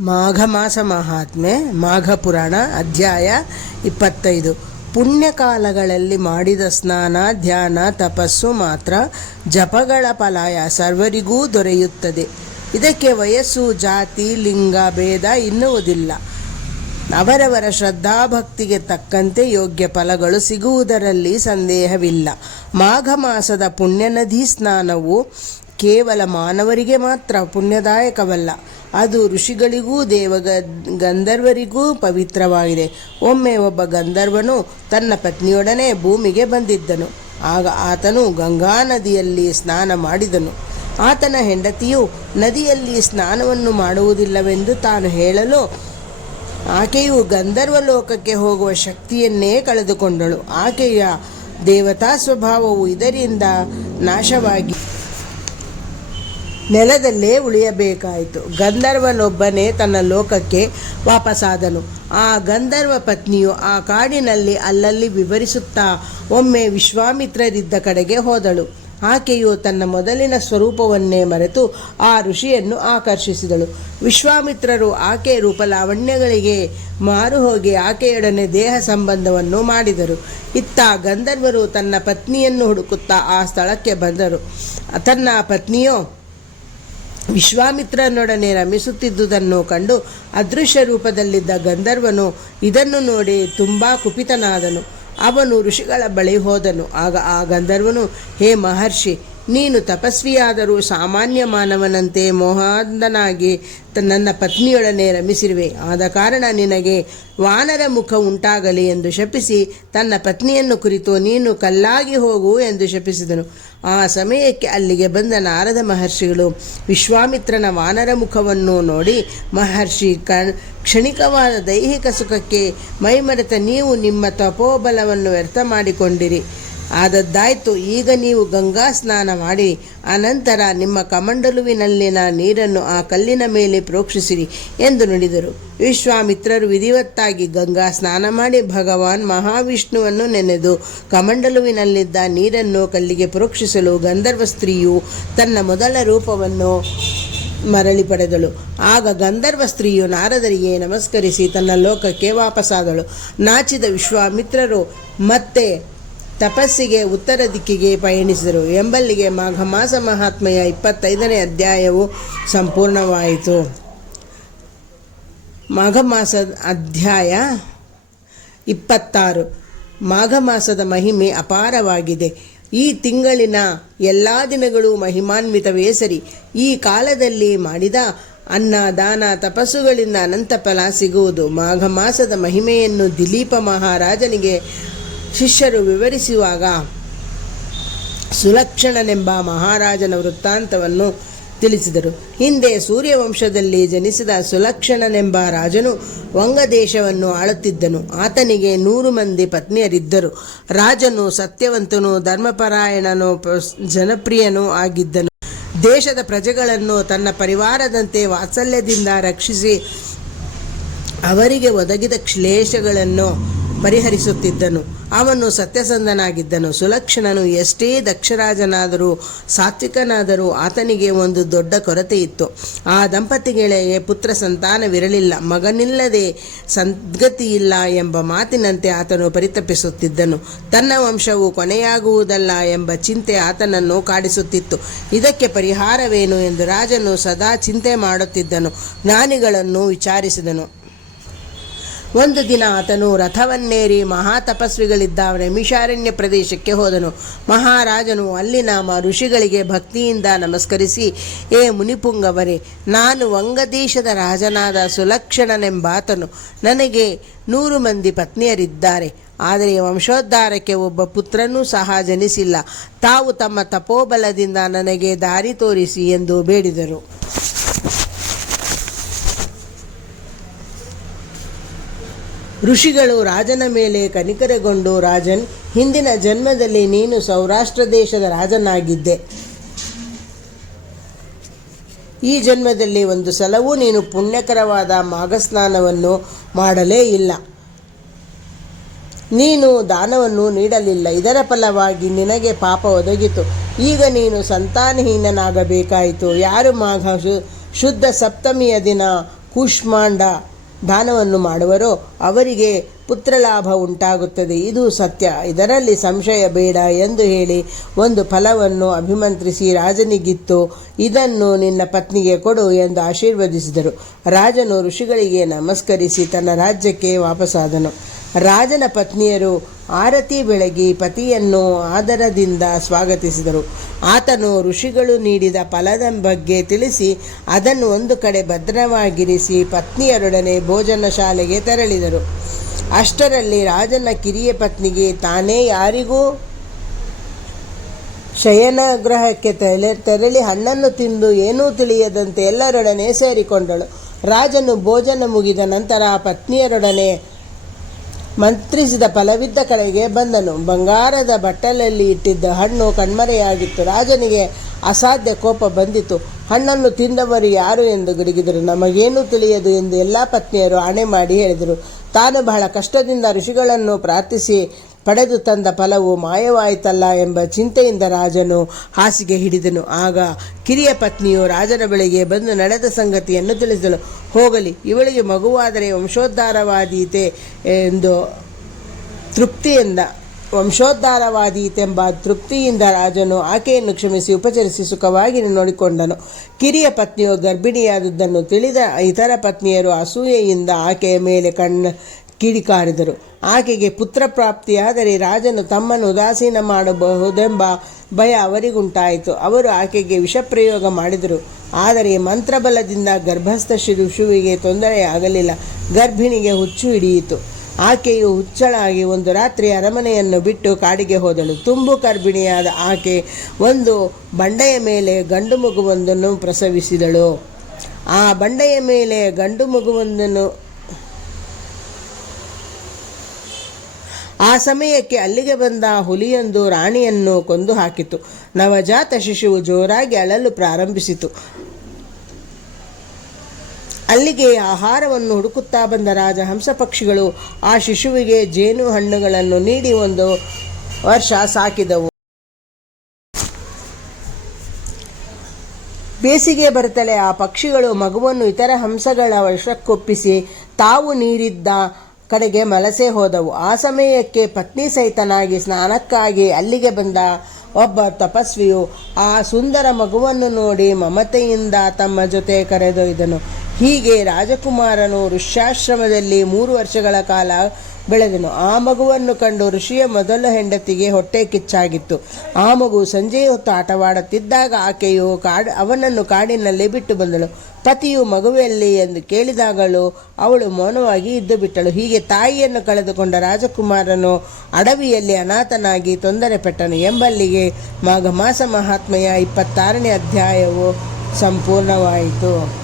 ಮಾಘ ಮಾಸ ಮಹಾತ್ಮೆ ಮಾಘ ಪುರಾಣ ಅಧ್ಯಾಯ ಇಪ್ಪತ್ತೈದು. ಪುಣ್ಯಕಾಲಗಳಲ್ಲಿ ಮಾಡಿದ ಸ್ನಾನ, ಧ್ಯಾನ, ತಪಸ್ಸು ಮಾತ್ರ ಜಪಗಳ ಫಲಾಯ ಸರ್ವರಿಗೂ ದೊರೆಯುತ್ತದೆ. ಇದಕ್ಕೆ ವಯಸ್ಸು, ಜಾತಿ, ಲಿಂಗ, ಭೇದ ಎನ್ನುವುದಿಲ್ಲ ಅವರವರ ಶ್ರದ್ಧಾಭಕ್ತಿಗೆ ತಕ್ಕಂತೆ ಯೋಗ್ಯ ಫಲಗಳು ಸಿಗುವುದರಲ್ಲಿ ಸಂದೇಹವಿಲ್ಲ. ಮಾಘ ಮಾಸದ ಪುಣ್ಯನದಿ ಸ್ನಾನವು ಕೇವಲ ಮಾನವರಿಗೆ ಮಾತ್ರ ಪುಣ್ಯದಾಯಕವಲ್ಲ. ಅದು ಋಷಿಗಳಿಗೂ ದೇವಗ, ಗಂಧರ್ವರಿಗೂ ಪವಿತ್ರವಾಗಿದೆ. ಒಮ್ಮೆ ಒಬ್ಬ ಗಂಧರ್ವನು ತನ್ನ ಪತ್ನಿಯೊಡನೆ ಭೂಮಿಗೆ ಬಂದಿದ್ದನು. ಆಗ ಆತನು ಗಂಗಾ ನದಿಯಲ್ಲಿ ಸ್ನಾನ ಮಾಡಿದನು. ಆತನ ಹೆಂಡತಿಯು ನದಿಯಲ್ಲಿ ಸ್ನಾನವನ್ನು ಮಾಡುವುದಿಲ್ಲವೆಂದು ತಾನು ಹೇಳಲು ಆಕೆಯು ಗಂಧರ್ವ ಲೋಕಕ್ಕೆ ಹೋಗುವ ಶಕ್ತಿಯನ್ನೇ ಕಳೆದುಕೊಂಡಳು. ಆಕೆಯ ದೇವತಾ ಸ್ವಭಾವವು ಇದರಿಂದ ನಾಶವಾಗಿ ನೆಲದಲ್ಲೇ ಉಳಿಯಬೇಕಾಯಿತು. ಗಂಧರ್ವನೊಬ್ಬನೇ ತನ್ನ ಲೋಕಕ್ಕೆ ವಾಪಸಾದನು. ಆ ಗಂಧರ್ವ ಪತ್ನಿಯು ಆ ಕಾಡಿನಲ್ಲಿ ಅಲ್ಲಲ್ಲಿ ವಿವರಿಸುತ್ತಾ ಒಮ್ಮೆ ವಿಶ್ವಾಮಿತ್ರರಿದ್ದ ಕಡೆಗೆ ಹೋದಳು. ಆಕೆಯು ತನ್ನ ಮೊದಲಿನ ಸ್ವರೂಪವನ್ನೇ ಮರೆತು ಆ ಋಷಿಯನ್ನು ಆಕರ್ಷಿಸಿದಳು. ವಿಶ್ವಾಮಿತ್ರರು ಆಕೆಯ ರೂಪಲಾವಣ್ಯಗಳಿಗೆ ಮಾರು ಹೋಗಿ ಆಕೆಯೊಡನೆ ದೇಹ ಸಂಬಂಧವನ್ನು ಮಾಡಿದರು. ಇತ್ತ ಗಂಧರ್ವರು ತನ್ನ ಪತ್ನಿಯನ್ನು ಹುಡುಕುತ್ತಾ ಆ ಸ್ಥಳಕ್ಕೆ ಬಂದರು. ತನ್ನ ಪತ್ನಿಯೋ ವಿಶ್ವಾಮಿತ್ರನೊಡನೆ ರಮಿಸುತ್ತಿದ್ದುದನ್ನು ಕಂಡು ಅದೃಶ್ಯ ರೂಪದಲ್ಲಿದ್ದ ಗಂಧರ್ವನು ಇದನ್ನು ನೋಡಿ ತುಂಬ ಕುಪಿತನಾದನು. ಅವನು ಋಷಿಗಳ ಬಳಿ ಹೋದನು. ಆಗ ಆ ಗಂಧರ್ವನು, ಹೇ ಮಹರ್ಷಿ ನೀನು ತಪಸ್ವಿಯಾದರೂ ಸಾಮಾನ್ಯ ಮಾನವನಂತೆ ಮೋಹಾಂಧನಾಗಿ ನನ್ನ ಪತ್ನಿಯೊಡನೆ ರಮಿಸಿರುವೆ. ಆದ ಕಾರಣ ನಿನಗೆ ವಾನರ ಮುಖ ಉಂಟಾಗಲಿ ಎಂದು ಶಪಿಸಿ ತನ್ನ ಪತ್ನಿಯನ್ನು ಕುರಿತು ನೀನು ಕಲ್ಲಾಗಿ ಹೋಗು ಎಂದು ಶಪಿಸಿದನು. ಆ ಸಮಯಕ್ಕೆ ಅಲ್ಲಿಗೆ ಬಂದ ನಾರದ ಮಹರ್ಷಿಗಳು ವಿಶ್ವಾಮಿತ್ರನ ವಾನರ ಮುಖವನ್ನು ನೋಡಿ, ಮಹರ್ಷಿ ಕಣ್ ಕ್ಷಣಿಕವಾದ ದೈಹಿಕ ಸುಖಕ್ಕೆ ಮೈಮರೆತ ನೀವು ನಿಮ್ಮ ತಪೋಬಲವನ್ನು ವ್ಯರ್ಥ ಮಾಡಿಕೊಂಡಿರಿ. ಆದದ್ದಾಯ್ತು. ಈಗ ನೀವು ಗಂಗಾ ಸ್ನಾನ ಮಾಡಿ ಅನಂತರ ನಿಮ್ಮ ಕಮಂಡಲುವಿನಲ್ಲಿನ ನೀರನ್ನು ಆ ಕಲ್ಲಿನ ಮೇಲೆ ಪ್ರೋಕ್ಷಿಸಿರಿ ಎಂದು ನುಡಿದರು. ವಿಶ್ವಾಮಿತ್ರರು ವಿಧಿವತ್ತಾಗಿ ಗಂಗಾ ಸ್ನಾನ ಮಾಡಿ ಭಗವಾನ್ ಮಹಾವಿಷ್ಣುವನ್ನು ನೆನೆದು, ಕಮಂಡಲುವಿನಲ್ಲಿದ್ದ ನೀರನ್ನು ಕಲ್ಲಿಗೆ ಪ್ರೋಕ್ಷಿಸಲು ಗಂಧರ್ವ ಸ್ತ್ರೀಯು ತನ್ನ ಮೊದಲ ರೂಪವನ್ನು ಮರಳಿ ಪಡೆದಳು. ಆಗ ಗಂಧರ್ವ ಸ್ತ್ರೀಯು ನಾರದರಿಗೆ ನಮಸ್ಕರಿಸಿ ತನ್ನ ಲೋಕಕ್ಕೆ ವಾಪಸ್ಸಾದಳು ನಾಚಿದ ವಿಶ್ವಾಮಿತ್ರರು ಮತ್ತೆ ತಪಸ್ಸಿಗೆ ಉತ್ತರ ದಿಕ್ಕಿಗೆ ಪಯಣಿಸಿದರು. ಎಂಬಲ್ಲಿಗೆ ಮಾಘ ಮಾಸ ಮಹಾತ್ಮೆಯ ಇಪ್ಪತ್ತೈದನೇ ಅಧ್ಯಾಯವು ಸಂಪೂರ್ಣವಾಯಿತು. ಮಾಘ ಮಾಸದ ಅಧ್ಯಾಯ ಇಪ್ಪತ್ತಾರು. ಮಾಘ ಮಾಸದ ಮಹಿಮೆ ಅಪಾರವಾಗಿದೆ. ಈ ತಿಂಗಳಿನ ಎಲ್ಲ ದಿನಗಳು ಮಹಿಮಾನ್ವಿತವೇ ಸರಿ. ಈ ಕಾಲದಲ್ಲಿ ಮಾಡಿದ ಅನ್ನ, ದಾನ, ತಪಸ್ಸುಗಳಿಂದ ಅನಂತ ಫಲ ಸಿಗುವುದು. ಮಾಘ ಮಾಸದ ಮಹಿಮೆಯನ್ನು ದಿಲೀಪ ಮಹಾರಾಜನಿಗೆ ಶಿಷ್ಯರು ವಿವರಿಸುವಾಗ, ಸುಲಕ್ಷಣನೆಂಬ ಮಹಾರಾಜನ ವೃತ್ತಾಂತವನ್ನು ತಿಳಿಸಿದರು. ಹಿಂದೆ ಸೂರ್ಯವಂಶದಲ್ಲಿ ಜನಿಸಿದ ಸುಲಕ್ಷಣನೆಂಬ ರಾಜನು ವಂಗದೇಶವನ್ನು ಆಳುತ್ತಿದ್ದನು. ಆತನಿಗೆ ನೂರು ಮಂದಿ ಪತ್ನಿಯರಿದ್ದರು. ರಾಜನು ಸತ್ಯವಂತನು, ಧರ್ಮಪರಾಯಣನು, ಜನಪ್ರಿಯನೂ ಆಗಿದ್ದನು. ದೇಶದ ಪ್ರಜೆಗಳನ್ನು ತನ್ನ ಪರಿವಾರದಂತೆ ವಾತ್ಸಲ್ಯದಿಂದ ರಕ್ಷಿಸಿ, ಅವರಿಗೆ ಒದಗಿದ ಕ್ಲೇಶಗಳನ್ನು ಪರಿಹರಿಸುತ್ತಿದ್ದನು. ಅವನು ಸತ್ಯಸಂಧನಾಗಿದ್ದನು. ಸುಲಕ್ಷಣನು ಎಷ್ಟೇ ದಕ್ಷರಾಜನಾದರೂ, ಸಾತ್ವಿಕನಾದರೂ ಆತನಿಗೆ ಒಂದು ದೊಡ್ಡ ಕೊರತೆ ಇತ್ತು. ಆ ದಂಪತಿಗಳಿಗೆ ಪುತ್ರ ಸಂತಾನವಿರಲಿಲ್ಲ. ಮಗನಿಲ್ಲದೆ ಸದ್ಗತಿಯಿಲ್ಲ ಎಂಬ ಮಾತಿನಂತೆ ಆತನು ಪರಿತಪಿಸುತ್ತಿದ್ದನು. ತನ್ನ ವಂಶವು ಕೊನೆಯಾಗುವುದಲ್ಲ ಎಂಬ ಚಿಂತೆ ಆತನನ್ನು ಕಾಡಿಸುತ್ತಿತ್ತು. ಇದಕ್ಕೆ ಪರಿಹಾರವೇನು ಎಂದು ರಾಜನು ಸದಾ ಚಿಂತೆ ಮಾಡುತ್ತಿದ್ದನು. ಜ್ಞಾನಿಗಳನ್ನು ವಿಚಾರಿಸಿದನು. ಒಂದು ದಿನ ಆತನು ರಥವನ್ನೇರಿ ಮಹಾತಪಸ್ವಿಗಳಿದ್ದ ನೈಮಿಷಾರಣ್ಯ ಪ್ರದೇಶಕ್ಕೆ ಹೋದನು. ಮಹಾರಾಜನು ಅಲ್ಲಿನ ಋಷಿಗಳಿಗೆ ಭಕ್ತಿಯಿಂದ ನಮಸ್ಕರಿಸಿ, ಏ ಮುನಿಪುಂಗವರೇ, ನಾನು ವಂಗದೇಶದ ರಾಜನಾದ ಸುಲಕ್ಷಣನೆಂಬಾತನು. ನನಗೆ ನೂರು ಮಂದಿ ಪತ್ನಿಯರಿದ್ದಾರೆ. ಆದರೆ ವಂಶೋದ್ಧಾರಕ್ಕೆ ಒಬ್ಬ ಪುತ್ರನೂ ಸಹ ಜನಿಸಿಲ್ಲ. ತಾವು ತಮ್ಮ ತಪೋಬಲದಿಂದ ನನಗೆ ದಾರಿ ತೋರಿಸಿ ಎಂದು ಬೇಡಿದರು. ಋಷಿಗಳು ರಾಜನ ಮೇಲೆ ಕನಿಕರಗೊಂಡು ರಾಜನ್, ಹಿಂದಿನ ಜನ್ಮದಲ್ಲಿ ನೀನು ಸೌರಾಷ್ಟ್ರ ದೇಶದ ರಾಜನಾಗಿದ್ದೆ. ಈ ಜನ್ಮದಲ್ಲಿ ಒಂದು ಸಲವೂ ನೀನು ಪುಣ್ಯಕರವಾದ ಮಾಘಸ್ನಾನವನ್ನು ಮಾಡಲೇ ಇಲ್ಲ. ನೀನು ದಾನವನ್ನು ನೀಡಲಿಲ್ಲ. ಇದರ ಫಲವಾಗಿ ನಿನಗೆ ಪಾಪ ಒದಗಿತು. ಈಗ ನೀನು ಸಂತಾನಹೀನನಾಗಬೇಕಾಯಿತು. ಯಾರು ಮಾಘ ಶುದ್ಧ ಸಪ್ತಮಿಯ ದಿನ ಕೂಷ್ಮಾಂಡ ದಾನವನ್ನು ಮಾಡುವರೋ ಅವರಿಗೆ ಪುತ್ರಲಾಭ ಉಂಟಾಗುತ್ತದೆ. ಇದು ಸತ್ಯ. ಇದರಲ್ಲಿ ಸಂಶಯ ಬೇಡ ಎಂದು ಹೇಳಿ ಒಂದು ಫಲವನ್ನು ಅಭಿಮಂತ್ರಿಸಿ ರಾಜನಿಗಿತ್ತು. ಇದನ್ನು ನಿನ್ನ ಪತ್ನಿಗೆ ಕೊಡು ಎಂದು ಆಶೀರ್ವದಿಸಿದರು. ರಾಜನು ಋಷಿಗಳಿಗೆ ನಮಸ್ಕರಿಸಿ ತನ್ನ ರಾಜ್ಯಕ್ಕೆ ವಾಪಸ್ಸಾದನು ರಾಜನ ಪತ್ನಿಯರು ಆರತಿ ಬೆಳಗಿ ಪತಿಯನ್ನು ಆದರದಿಂದ ಸ್ವಾಗತಿಸಿದರು. ಆತನು ಋಷಿಗಳು ನೀಡಿದ ಫಲದ ಬಗ್ಗೆ ತಿಳಿಸಿ, ಅದನ್ನು ಒಂದು ಕಡೆ ಭದ್ರವಾಗಿರಿಸಿ ಪತ್ನಿಯರೊಡನೆ ಭೋಜನ ಶಾಲೆಗೆ ತೆರಳಿದರು. ಅಷ್ಟರಲ್ಲಿ ರಾಜನ ಕಿರಿಯ ಪತ್ನಿಗೆ, ತಾನೇ ಯಾರಿಗೂ ಶಯನಗೃಹಕ್ಕೆ ತೆರಳಿ ತೆರಳಿ ಹಣ್ಣನ್ನು ತಿಂದು ಏನೂ ತಿಳಿಯದಂತೆ ಎಲ್ಲರೊಡನೆ ಸೇರಿಕೊಂಡಳು. ರಾಜನು ಭೋಜನ ಮುಗಿದ ನಂತರ ಪತ್ನಿಯರೊಡನೆ ಮಂತ್ರಿಸಿದ ಫಲವಿದ್ದ ಕಡೆಗೆ ಬಂದನು. ಬಂಗಾರದ ಬಟ್ಟಲಲ್ಲಿ ಇಟ್ಟಿದ್ದ ಹಣ್ಣು ಕಣ್ಮರೆಯಾಗಿತ್ತು. ರಾಜನಿಗೆ ಅಸಾಧ್ಯ ಕೋಪ ಬಂದಿತು. ಹಣ್ಣನ್ನು ತಿಂದವರು ಯಾರು ಎಂದು ಗುಡುಗಿದರು. ನಮಗೇನು ತಿಳಿಯದು ಎಂದು ಎಲ್ಲ ಪತ್ನಿಯರು ಆಣೆ ಮಾಡಿ ಹೇಳಿದರು. ತಾನು ಬಹಳ ಕಷ್ಟದಿಂದ ಋಷಿಗಳನ್ನು ಪ್ರಾರ್ಥಿಸಿ ಪಡೆದು ತಂದ ಫಲವು ಮಾಯವಾಯಿತಲ್ಲ ಎಂಬ ಚಿಂತೆಯಿಂದ ರಾಜನು ಹಾಸಿಗೆ ಹಿಡಿದನು. ಆಗ ಕಿರಿಯ ಪತ್ನಿಯು ರಾಜನ ಬಳಿಗೆ ಬಂದು ನಡೆದ ಸಂಗತಿಯನ್ನು ತಿಳಿಸಲು, ಹೋಗಲಿ, ಇವಳಿಗೆ ಮಗುವಾದರೆ ವಂಶೋದ್ಧಾರವಾದೀತೆ ಎಂದು ತೃಪ್ತಿಯಿಂದ, ವಂಶೋದ್ಧಾರವಾದೀತೆಂಬ ತೃಪ್ತಿಯಿಂದ ರಾಜನು ಆಕೆಯನ್ನು ಕ್ಷಮಿಸಿ ಉಪಚರಿಸಿ ಸುಖವಾಗಿ ನೋಡಿಕೊಂಡನು. ಕಿರಿಯ ಪತ್ನಿಯು ಗರ್ಭಿಣಿಯಾದದ್ದನ್ನು ತಿಳಿದ ಇತರ ಪತ್ನಿಯರು ಅಸೂಯೆಯಿಂದ ಆಕೆಯ ಮೇಲೆ ಕಣ್ಣ ಕಿಡಿಕಾರಿದರು. ಆಕೆಗೆ ಪುತ್ರ ಪ್ರಾಪ್ತಿಯಾದರೆ ರಾಜನು ತಮ್ಮನ್ನು ಉದಾಸೀನ ಮಾಡಬಹುದೆಂಬ ಭಯ ಅವರಿಗುಂಟಾಯಿತು. ಅವರು ಆಕೆಗೆ ವಿಷಪ್ರಯೋಗ ಮಾಡಿದರು. ಆದರೆ ಮಂತ್ರಬಲದಿಂದ ಗರ್ಭಸ್ಥ ಶಿಶುವಿಗೆ ತೊಂದರೆಯಾಗಲಿಲ್ಲ. ಗರ್ಭಿಣಿಗೆ ಹುಚ್ಚು ಹಿಡಿಯಿತು. ಆಕೆಯು ಹುಚ್ಚಳಾಗಿ ಒಂದು ರಾತ್ರಿ ಅರಮನೆಯನ್ನು ಬಿಟ್ಟು ಕಾಡಿಗೆ ಹೋದಳು. ತುಂಬು ಗರ್ಭಿಣಿಯಾದ ಆಕೆ ಒಂದು ಬಂಡೆಯ ಮೇಲೆ ಗಂಡು ಮಗುವೊಂದನ್ನು ಪ್ರಸವಿಸಿದಳು. ಆ ಬಂಡೆಯ ಮೇಲೆ ಗಂಡು ಮಗುವೊಂದನ್ನು ಆ ಸಮಯಕ್ಕೆ ಅಲ್ಲಿಗೆ ಬಂದ ಹುಲಿಯೊಂದು ರಾಣಿಯನ್ನು ಕೊಂದು ಹಾಕಿತು. ನವಜಾತ ಶಿಶುವು ಜೋರಾಗಿ ಅಳಲು ಪ್ರಾರಂಭಿಸಿತು. ಅಲ್ಲಿಗೆ ಆಹಾರವನ್ನು ಹುಡುಕುತ್ತಾ ಬಂದ ರಾಜ ಹಂಸ ಪಕ್ಷಿಗಳು ಆ ಶಿಶುವಿಗೆ ಜೇನು ಹಣ್ಣುಗಳನ್ನು ನೀಡಿ ಒಂದು ವರ್ಷ ಸಾಕಿದವು. ಬೇಸಿಗೆ ಬರುತ್ತಲೇ ಆ ಪಕ್ಷಿಗಳು ಮಗುವನ್ನು ಇತರ ಹಂಸಗಳ ವಶಕ್ಕೊಪ್ಪಿಸಿ ತಾವು ನೀಡಿದ್ದ ಕಡೆಗೆ ಮಲಸೆ ಹೋದವು. ಆ ಸಮಯಕ್ಕೆ ಪತ್ನಿ ಸಹಿತನಾಗಿ ಸ್ನಾನಕ್ಕಾಗಿ ಅಲ್ಲಿಗೆ ಬಂದ ಒಬ್ಬ ತಪಸ್ವಿಯು ಆ ಸುಂದರ ಮಗುವನ್ನು ನೋಡಿ ಮಮತೆಯಿಂದ ತಮ್ಮ ಜೊತೆ ಕರೆದೊಯ್ದನು. ಹೀಗೆ ರಾಜಕುಮಾರನು ಋಷ್ಯಾಶ್ರಮದಲ್ಲಿ ಮೂರು ವರ್ಷಗಳ ಕಾಲ ಬೆಳೆದನು. ಆ ಮಗುವನ್ನು ಕಂಡು ಋಷಿಯ ಮೊದಲ ಹೆಂಡತಿಗೆ ಹೊಟ್ಟೆ ಕಿಚ್ಚಾಗಿತ್ತು. ಆ ಮಗು ಸಂಜೆಯ ಹೊತ್ತು ಆಟವಾಡುತ್ತಿದ್ದಾಗ ಆಕೆಯು ಕಾಡು, ಅವನನ್ನು ಕಾಡಿನಲ್ಲಿ ಬಿಟ್ಟು ಬಂದಳು. ಪತಿಯು ಮಗುವೆಲ್ಲಿ ಎಂದು ಕೇಳಿದಾಗಲೂ ಅವಳು ಮೌನವಾಗಿ ಇದ್ದು ಬಿಟ್ಟಳು. ಹೀಗೆ ತಾಯಿಯನ್ನು ಕಳೆದುಕೊಂಡ ರಾಜಕುಮಾರನು ಅಡವಿಯಲ್ಲಿ ಅನಾಥನಾಗಿ ತೊಂದರೆ ಪಟ್ಟನು. ಎಂಬಲ್ಲಿಗೆ ಮಾಘ ಮಾಸ ಮಹಾತ್ಮೆಯ ಇಪ್ಪತ್ತಾರನೇ ಅಧ್ಯಾಯವು ಸಂಪೂರ್ಣವಾಯಿತು.